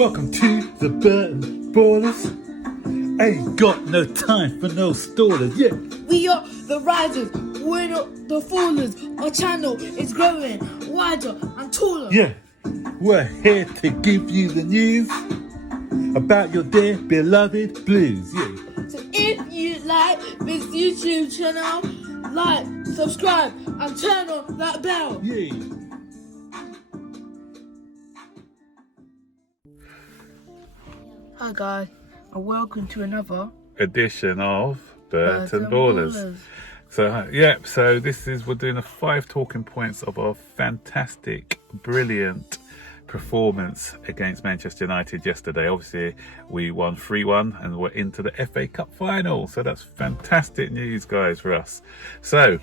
Welcome to the Ballers. Ain't got no time for no stallers, yeah. We are the risers, we're not the fallers. Our channel is growing wider and taller. Yeah, we're here to give you the news about your dear beloved blues, yeah. So if you like this YouTube channel, like, subscribe and turn on that bell. Yeah. Hi guys, and welcome to another Edition of Burton Ballers. So we're doing the 5 talking points of our fantastic, brilliant performance against Manchester United yesterday. Obviously, we won 3-1 and we're into the FA Cup final. So that's fantastic news, guys, for us. So,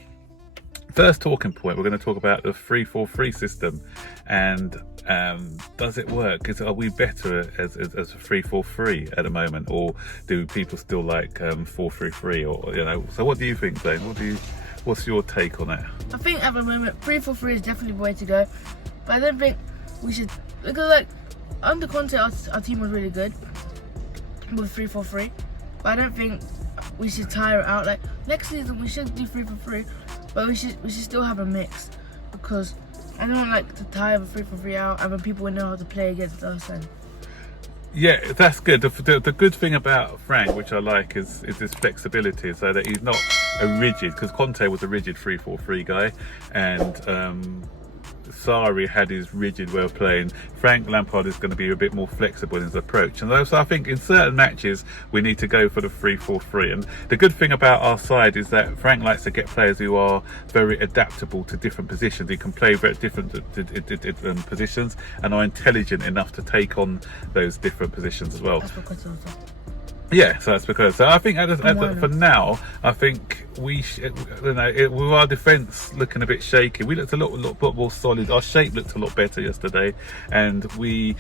first talking point, we're going to talk about the 3-4-3 system and does it work? Are we better as a 3-4-3 at the moment, or do people still like 4-3-3? Or so what do you think, Zane? What's your take on it? I think at the moment 3-4-3 is definitely the way to go, but I don't think we should, because under Conte our team was really good with 3-4-3, but I don't think we should tire it out. Next season we should do 3-4-3, but we should still have a mix, because I don't like to tire the 3-4-3 out, and when people will know how to play against us. And yeah, that's good. The good thing about Frank, which I like, is his flexibility, so that he's not a rigid, because Conte was a rigid 3-4-3 guy, and Sarri had his rigid way of playing. Frank Lampard is going to be a bit more flexible in his approach, and so I think in certain matches we need to go for the 3-4-3. And the good thing about our side is that Frank likes to get players who are very adaptable to different positions. He can play very different positions and are intelligent enough to take on those different positions as well. Yeah, so that's because. So I think for now, I think with our defence looking a bit shaky, we looked a lot more solid. Our shape looked a lot better yesterday, and we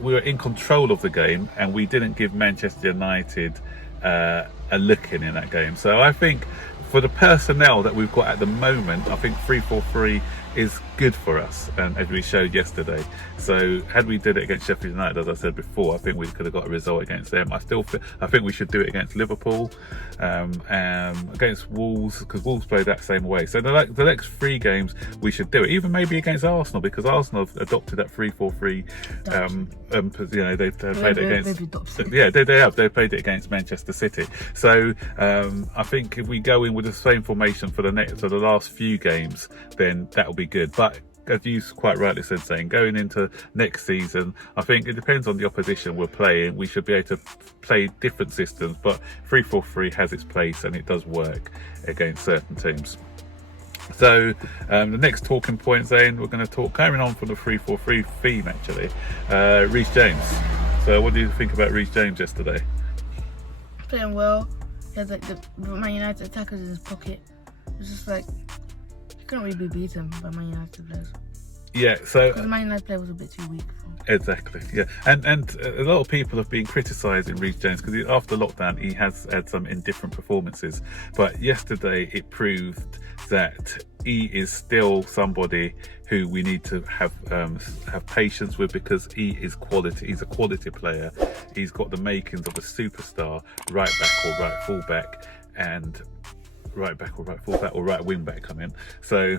were in control of the game, and we didn't give Manchester United a look in that game. So I think for the personnel that we've got at the moment, I think 3-4-3 is good for us, as we showed yesterday. So had we did it against Sheffield United, as I said before, I think we could have got a result against them. I think we should do it against Liverpool, against Wolves, because Wolves play that same way. So the next 3 games we should do it, even maybe against Arsenal, because Arsenal have adopted that 3-4-3. They've played it against. They played it against Manchester City. So I think if we go in with the same formation for the last few games, then that will be good. But as you quite rightly said, saying going into next season, I think it depends on the opposition we're playing. We should be able to play different systems, but 3-4-3 has its place and it does work against certain teams. So the next talking point, Zane, we're going to talk carrying on from the 3-4-3 theme actually. Reece James. So what do you think about Reece James yesterday? Playing well. He had the Man United attackers in his pocket. It was just couldn't really be beaten by Man United players. Yeah, so because the Man United player was a bit too weak. Exactly, yeah, and a lot of people have been criticising Reece James because after lockdown he has had some indifferent performances, but yesterday it proved that he is still somebody who we need to have patience with, because he is quality. He's a quality player. He's got the makings of a superstar, right back or right fullback, and right back or right fullback or right wing back come in. So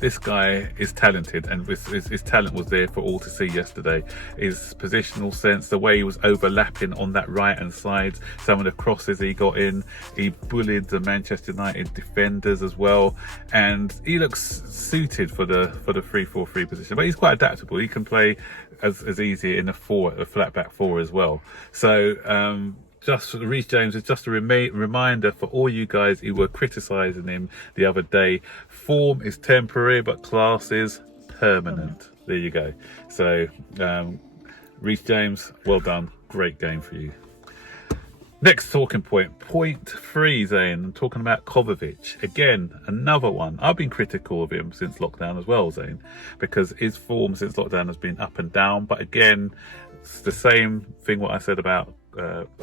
this guy is talented, and his talent was there for all to see yesterday. His positional sense, the way he was overlapping on that right hand side, some of the crosses he got in, he bullied the Manchester United defenders as well, and he looks suited for the 3-4-3 position. But he's quite adaptable. He can play as easy in a flat back 4 as well. So just Reece James is just a reminder for all you guys who were criticising him the other day. Form is temporary, but class is permanent. There you go. So, Reece James, well done. Great game for you. Next talking point, point 3, Zane. I'm talking about Kovacic. Again, another one. I've been critical of him since lockdown as well, Zane, because his form since lockdown has been up and down. But again, it's the same thing what I said about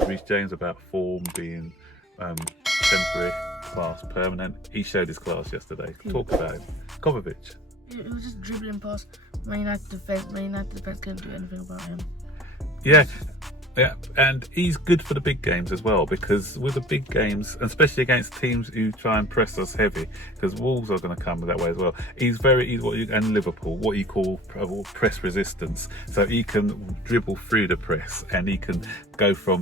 Reece James, about form being temporary, class permanent. He showed his class yesterday. Talk about him. Kovacic. It was just dribbling past Man United defense couldn't do anything about him. Yeah, and he's good for the big games as well, because with the big games, especially against teams who try and press us heavy, because Wolves are going to come that way as well. He's and Liverpool, what you call press resistance. So he can dribble through the press, and he can go from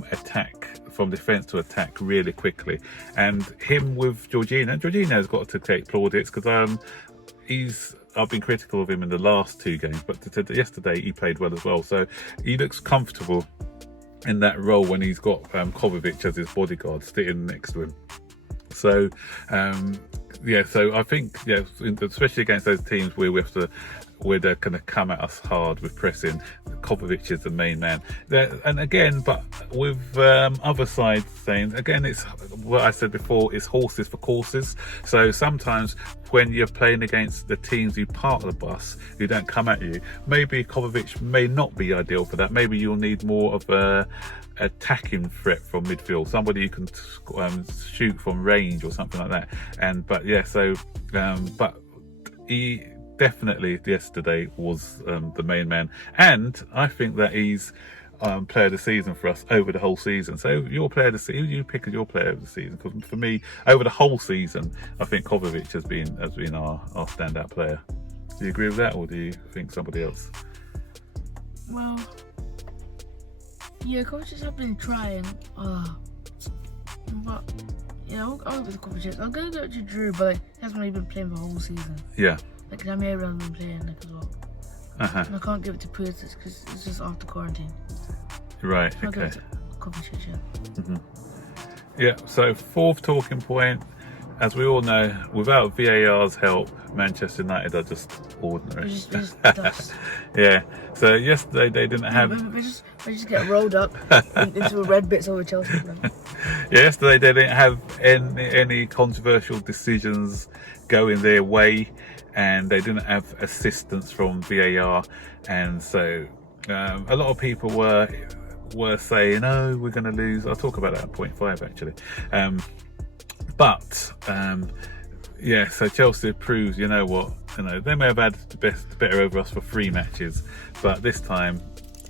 defence to attack really quickly. And him with Jorginho's got to take plaudits, because I've been critical of him in the last 2 games, but yesterday he played well as well. So he looks comfortable in that role when he's got Kovacic as his bodyguard sitting next to him. So so I think especially against those teams where they're going to come at us hard with pressing, Kovacic is the main man. And again, but with other sides saying, again, it's what I said before, it's horses for courses. So sometimes when you're playing against the teams who park the bus, who don't come at you, maybe Kovacic may not be ideal for that. Maybe you'll need more of a attacking threat from midfield, somebody who can shoot from range or something like that. But he definitely yesterday was the main man, and I think that he's player of the season for us over the whole season. So your player of the season, who do you pick as your player of the season? Because for me, over the whole season, I think Kovacic has been our standout player. Do you agree with that, or do you think somebody else? Well, yeah, coaches have been trying, but I'll go with Kovacic. I'm gonna go to Drew, but he hasn't really been playing the whole season. Yeah. Like Damier hasn't been playing as well. And I can't give it to Pulisic because it's just after quarantine. Right. I'll Okay. give it to Kovacic, yeah. Yeah. So 4th talking point, as we all know, without VAR's help, Manchester United are just ordinary. Just dust. Yeah. So yesterday they didn't have. They just get rolled up into the red bits over Chelsea. Yesterday they didn't have any controversial decisions going their way, and they didn't have assistance from VAR, and so a lot of people were saying, "Oh, we're going to lose." I'll talk about that at point 5 actually. So Chelsea proves, they may have had better over us for 3 matches, but this time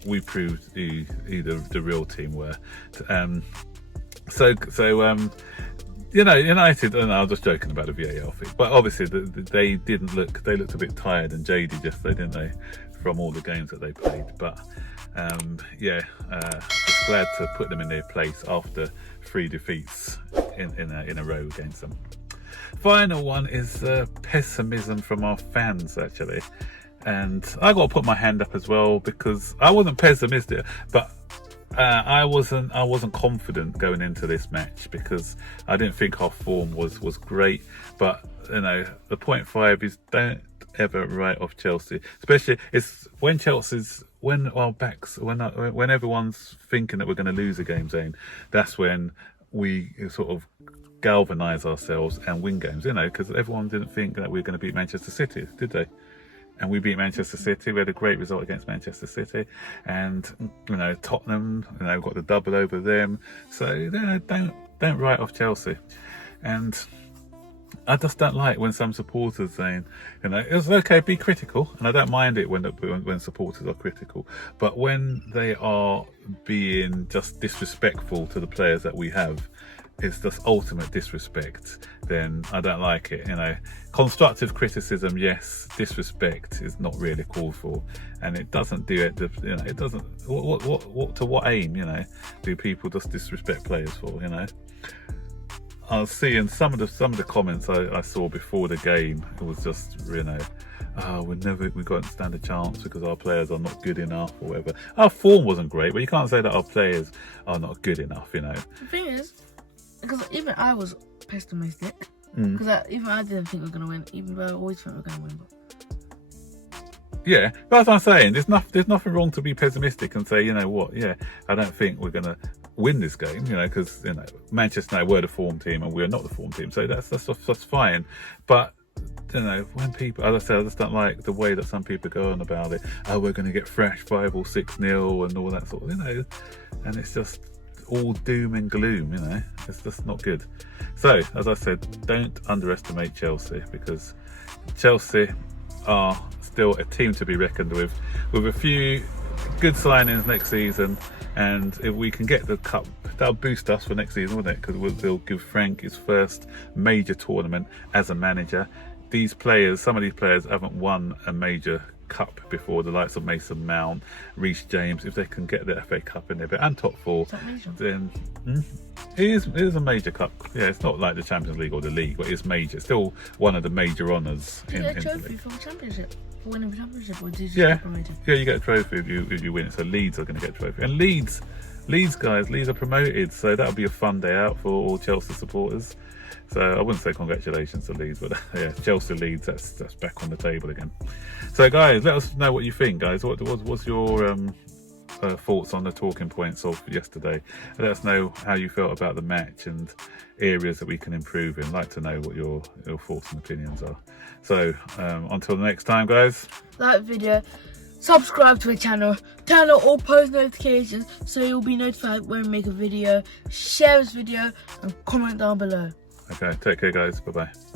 we proved who the real team were. United, and I was just joking about the VAR thing, but obviously they looked a bit tired and jaded yesterday, didn't they, from all the games that they played. But just glad to put them in their place after 3 defeats in a row against them. Final one is pessimism from our fans, actually, and I got to put my hand up as well, because I wasn't pessimistic, but I wasn't confident going into this match, because I didn't think our form was great. But the point 5 is, don't ever write off Chelsea, especially it's when when everyone's thinking that we're going to lose a game, Zane. That's when we sort of galvanise ourselves and win games, because everyone didn't think that we were going to beat Manchester City, did they? And we beat Manchester City. We had a great result against Manchester City, and Tottenham, got the double over them. So don't write off Chelsea. And I just don't like when some supporters saying, it's okay, be critical, and I don't mind it when supporters are critical, but when they are being just disrespectful to the players that we have, it's just ultimate disrespect, then I don't like it. Constructive criticism, yes. Disrespect is not really called for, and it doesn't do it. It doesn't. What to what aim? Do people just disrespect players for? I was seeing some of the comments I saw before the game. It was just we got to stand a chance because our players are not good enough or whatever. Our form wasn't great, but you can't say that our players are not good enough. The thing is, because even I was pessimistic, because even I didn't think we were going to win, even though I always think we're going to win. Yeah, but as I'm saying, there's nothing wrong to be pessimistic and say, I don't think we're going to win this game, because Manchester United were the form team and we're not the form team, so that's fine. But when people, as I said, I just don't like the way that some people go on about it. Oh, we're going to get thrashed 5 or 6-0 and all that sort of, and it's just all doom and gloom, it's just not good. So, as I said, don't underestimate Chelsea, because Chelsea are still a team to be reckoned with a few good signings next season. And if we can get the cup, that'll boost us for next season, wouldn't it? Because they'll give Frank his first major tournament as a manager. These players, some of these players haven't won a major cup before, the likes of Mason Mount, Reece James. If they can get the FA Cup in there, and top four, then it is a major cup. Yeah, it's not like the Champions League or the league, but it's major. It's still one of the major honours. Do you get a trophy for the championship? For winning the championship, or do you just yeah, get promoted? Yeah, you get a trophy if you win it. So Leeds are going to get a trophy, and Leeds guys, Leeds are promoted, so that'll be a fun day out for all Chelsea supporters. So I wouldn't say congratulations to Leeds, but yeah, Chelsea Leeds, that's back on the table again. So guys, let us know what you think, guys. What's your thoughts on the talking points of yesterday? Let us know how you felt about the match and areas that we can improve in. I'd like to know what your thoughts and opinions are. So until the next time, guys. Like the video, subscribe to the channel, turn on all post notifications so you'll be notified when we make a video. Share this video and comment down below. Okay, take care, guys. Bye bye.